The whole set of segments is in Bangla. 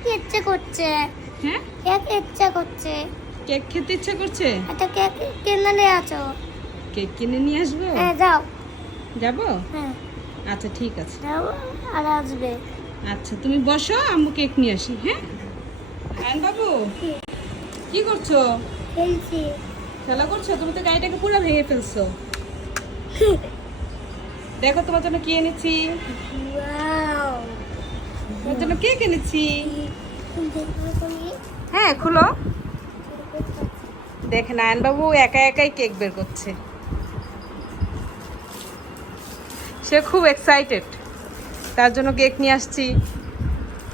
কি ইচ্ছে করছে? হ্যাঁ, কেক ইচ্ছে করছে। কেক খেতে ইচ্ছা করছে। একটা কেক কিনে নিয়ে আসো। কেক কিনে নিয়ে আসবো। হ্যাঁ যাও। যাবো? হ্যাঁ আচ্ছা ঠিক আছে। যাও আর আসবে। আচ্ছা তুমি বসো, আম্মু কেক নিয়ে আসি। হ্যাঁ আয়ন বাবু, কি করছো? খেলছি। খেলা করছো? তুমি তো গাড়িটাকে পুরো ভেঙে ফেলছো। দেখো তোমার জন্য কি এনেছি। ওয়াও। তোমার জন্য কেক এনেছি। হ্যাঁ খুলো। দেখেন আয়ন বাবু একা একাই কেক বের করছে। সে খুব এক্সাইটেড, তার জন্য কেক নিয়ে আসছি।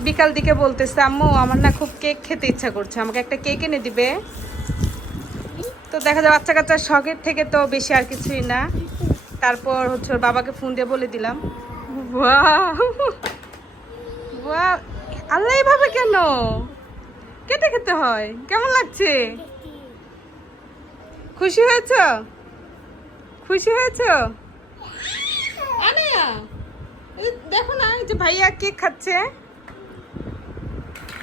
বিকাল দিকে বলতেছে আম্মু আমার না খুব কেক খেতে ইচ্ছা করছে, আমাকে একটা কেক এনে দিবে। তো দেখা যায় বাচ্চা কাচ্চার শখের থেকে তো বেশি আর কিছুই না। তারপর হচ্ছে ওর বাবাকে ফোন দিয়ে বলে দিলাম। ওয়াও ওয়াও, আল্লাহ এভাবে কেন কেটে খেতে হয়? কেমন লাগছে? খুশি হয়েছো? খুশি হয়েছো? আনায়া এই দেখো না, এই যে ভাইয়া কেক খাচ্ছে।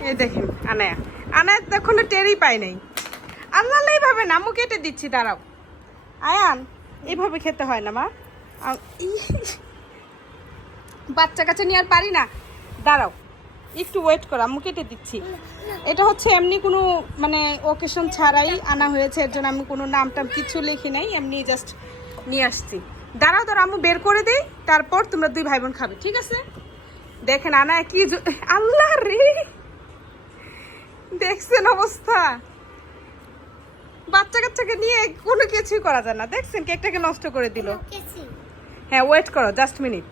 এই দেখেন আনায়া, আনায়া দেখো না টেরই পাই নাই। আল্লাহ এইভাবে না, আম্মু কেটে দিচ্ছি, দাঁড়াও। আয়ান এইভাবে খেতে হয় না মা। বাচ্চা কাছে নিয়ে আর পারি না, দাঁড়াও একটু ওয়েট করো, আম্মু কেটে দিচ্ছি। এটা হচ্ছে এমনি কোনো মানে ওকেশন ছাড়াই আনা হয়েছে, এর জন্য আমি কোনো নাম টাম কিছু লিখি নাই, এমনি জাস্ট নিয়ে আসছি। দাঁড়াও দাঁড়াও আম্মু বের করে দিই, তারপর তোমরা দুই ভাই বোন খাবে, ঠিক আছে? দেখেন আনা কি আল্লাহ রে, দেখছেন অবস্থা? বাচ্চা কাচ্চাকে নিয়ে কোনো কিছুই করা যায় না। দেখছেন কেকটাকে নষ্ট করে দিল। হ্যাঁ ওয়েট করো জাস্ট মিনিট।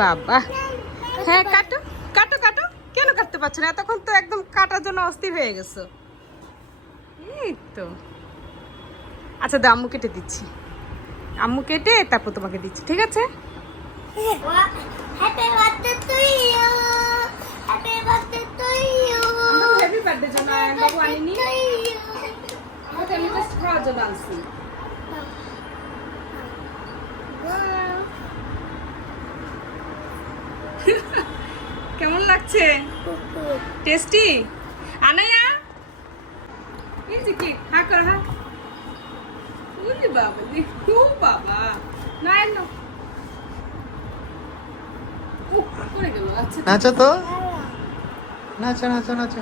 বাবা হ্যাঁ কাটো কাটো কাটো, কেন কাটতে পারছো না? এতক্ষণ তো একদম কাটার জন্য অস্থির হয়ে গেছো। এই তো আচ্ছা দাও, আম্মু কেটে দিচ্ছি। আম্মু কেটে তারপর তোমাকে দিচ্ছি, ঠিক আছে? Happy birthday to you. Happy birthday to you. Happy birthday জন্য বাবু আনিনি, আমি জাস্ট খাওয়ার জন্য আনছি। কেমন লাগছে? টেস্টি? আনায়া এই যে কি হা কর হা। ওরে বাবা রে, ও বাবা না না ও পড়ে গেল। আচ্ছা নাচো তো, নাচো নাচো নাচো।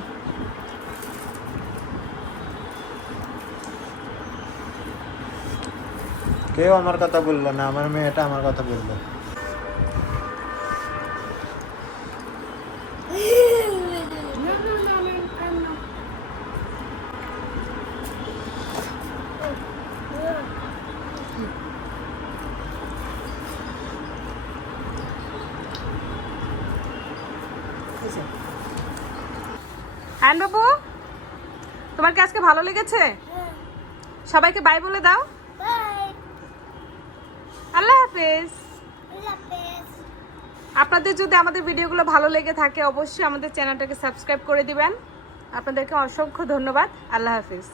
কেউ আমার কথা বললো না, আমার মেয়েটা আমার কথা বললো। না না না না আয়ন বাবু, তোমার কি আজকে ভালো লেগেছে? সবাইকে বাই বলে দাও। বাই। আল্লাহ হাফেজ। আল্লাহ হাফেজ। আপনাদের যদি আমাদের ভিডিওগুলো ভালো লেগে থাকে অবশ্যই আমাদের চ্যানেলটাকে সাবস্ক্রাইব করে দিবেন। আপনাদেরকে অসংখ্য ধন্যবাদ। আল্লাহ হাফেজ।